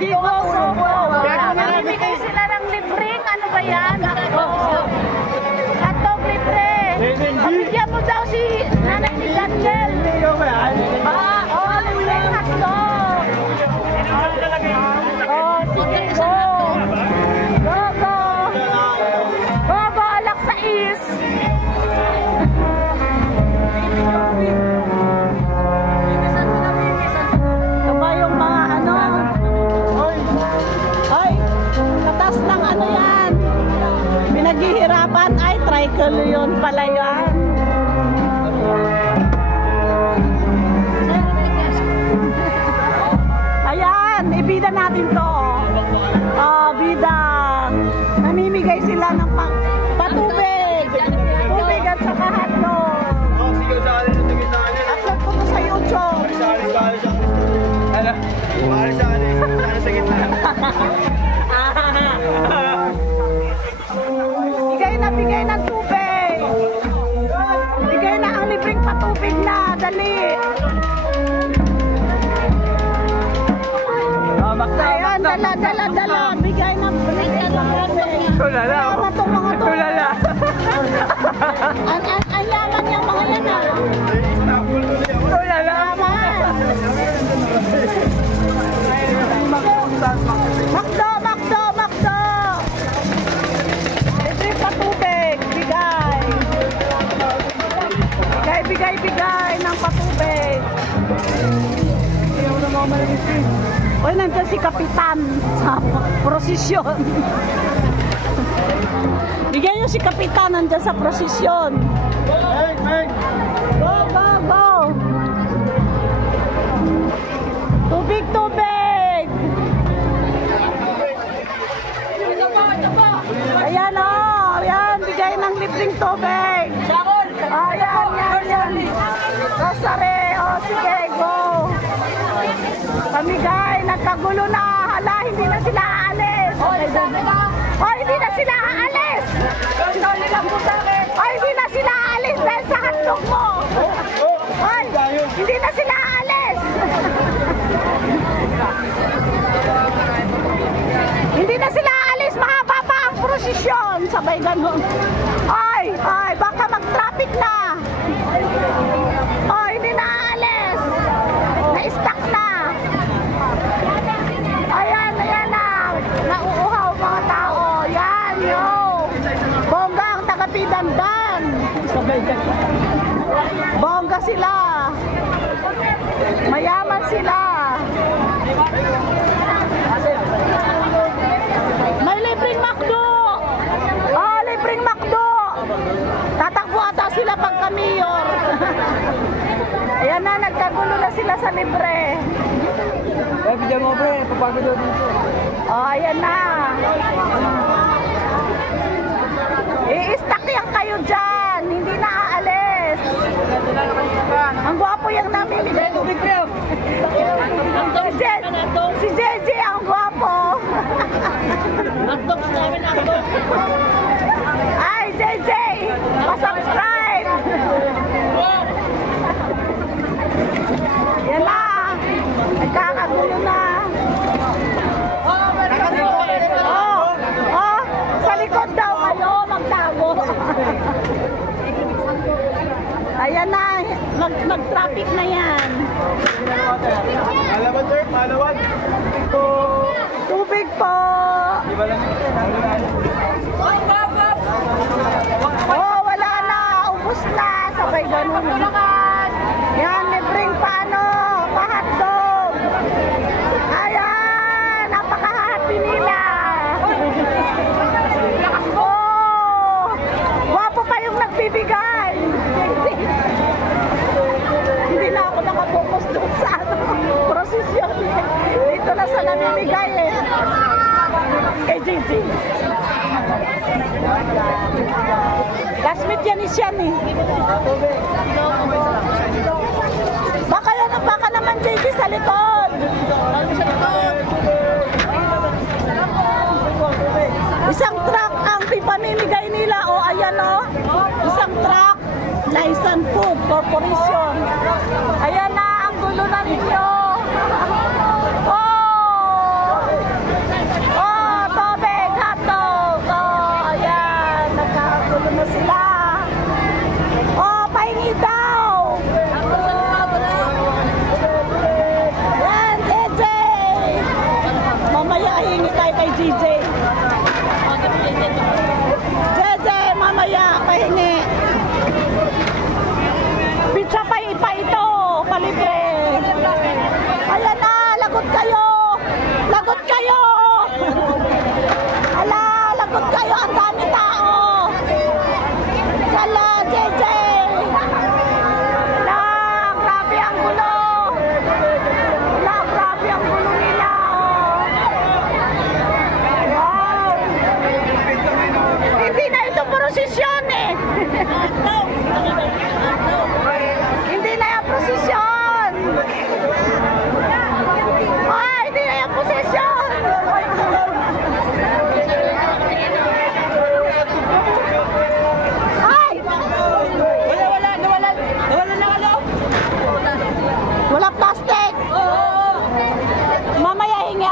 Hindi ko. Namimigay sila ng libreng, ano ba yan? Hotdog libre. Pabigyan mo daw si nanay ni Daniel. Oo, libreng hotdog. Oh, sige, go. Go, go. Go, go, alak sa is. Ito ba yung mga ano? Ay, katas ng ano yan? Pinaghihirapan. Ay, tricycle yun pala yan. Ayan, ibida natin to. Bida. Namimigay sila ng patubig. Tubig at saka hotdog. Upload ko to sa YouTube. Bigay ng tubig. Bigay na ang libreng patubig na. Dali. Ayan, dala. Bigay ng patubig. Tulala. Tulala. Ang yaman yung mga yan ah. Tulala. Makdo. Libreng patubig. Bigay ng patubig. Uy, nandiyan si Kapitan sa prosesyon. Bigyan nyo si Kapitan, nandiyan sa prosesyon. Go. Tubig. Ayan o. Ayan, bigay ng libreng tubig. Ayan. Rosary. Sige, go. Pamigay, nagkagulo na. Hala, hindi na sila aalis. Hindi na sila aalis. Hindi na sila aalis dahil sa hotdog mo. Hindi na sila aalis. Hindi na sila aalis. Mahaba pa ang prosesyon. Sabay ganun. Baka mag-traffic na. Hindi na aalis. Na-stuck na. Ayan na. Nauuhaw mga tao. Yan, yo. Bongga ang taga-Pidandan. Bongga sila. Mayaman sila. May libreng McDo. Libreng McDo. Tatakbo ata sila pagka-mayor. Ayan na, nagkagulo na sila sa libre. Bigyan mo pre, papagod daw dito. Ayan na. I-stack yan kayo dyan. Hindi na aalis. Ang gwapo yung namimigay. Si JJ ang gwapo. Ay, JJ, pa-subscribe. Yan na. Nagkakagulo na. Sa likod daw kayo, magtago. Ayan na, mag-traffic na yan. Malawan. Tubig po. Wala na. Ubus na. Sabay ganun. Yan, libreng pa-hotdog. Ayan, napaka-happy nila. Wapo pa yung nagbibigay. Hindi na ako nakapokus doon sa prosesyon. Dito na sa namimigay eh. Kay JJ. Classmate yan siya eh. Baka naman JJ sa likod. Isang truck ang pipamimigay nila. Ayan o. Isang truck. License Food Corporation. Ayan na ang gulo na ninyo.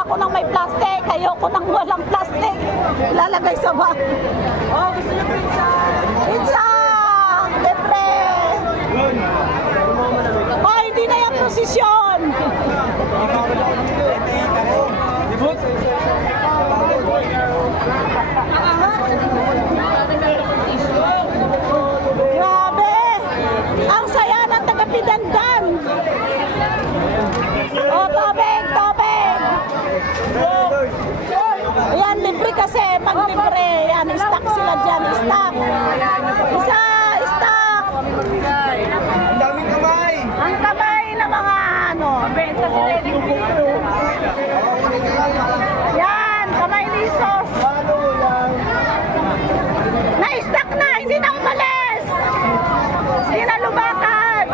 ako ng may plastic, ayoko ng walang plastic. Lalagay sa bag. Oh, gusto niyo pizza? Pizza! Libre! Oh, hindi na yung posisyon. Libot? Grabe! Ang saya ng taga-Pidandan. Oh, tubig, tubig! Ayan, libre kasi. Pag libre, yan, stock sila dyan, stock. Isa, stock. Ang daming kamay! Ang kamay ng mga ano. Yan, kamay lisos. Na-stock na, hindi na umalis. Hindi na lumakad.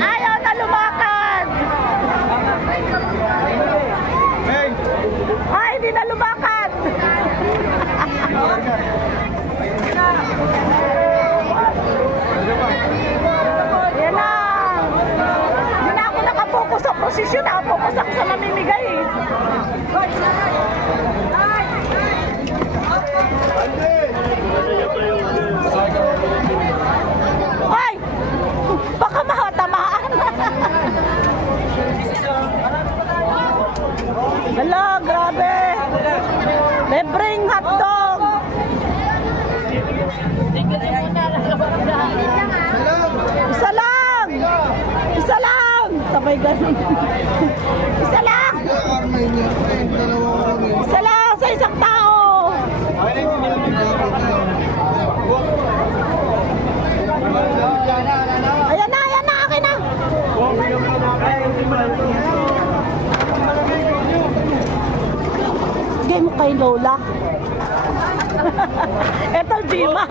Ayaw na lumakad. Ay, hindi na lumakad. Yan na. Hindi na ako nakapokus sa posisyon. Nakapokus ako sa mamimigay. Ay! Baka mahatamaan. Hala, grabe. Libreng hotdog. Isa lang. Isa lang. Sabay ganun. Isa lang. Isa lang sa isang tao. Ayan na, akin na. Game mo kay Lola. Eto, Jima.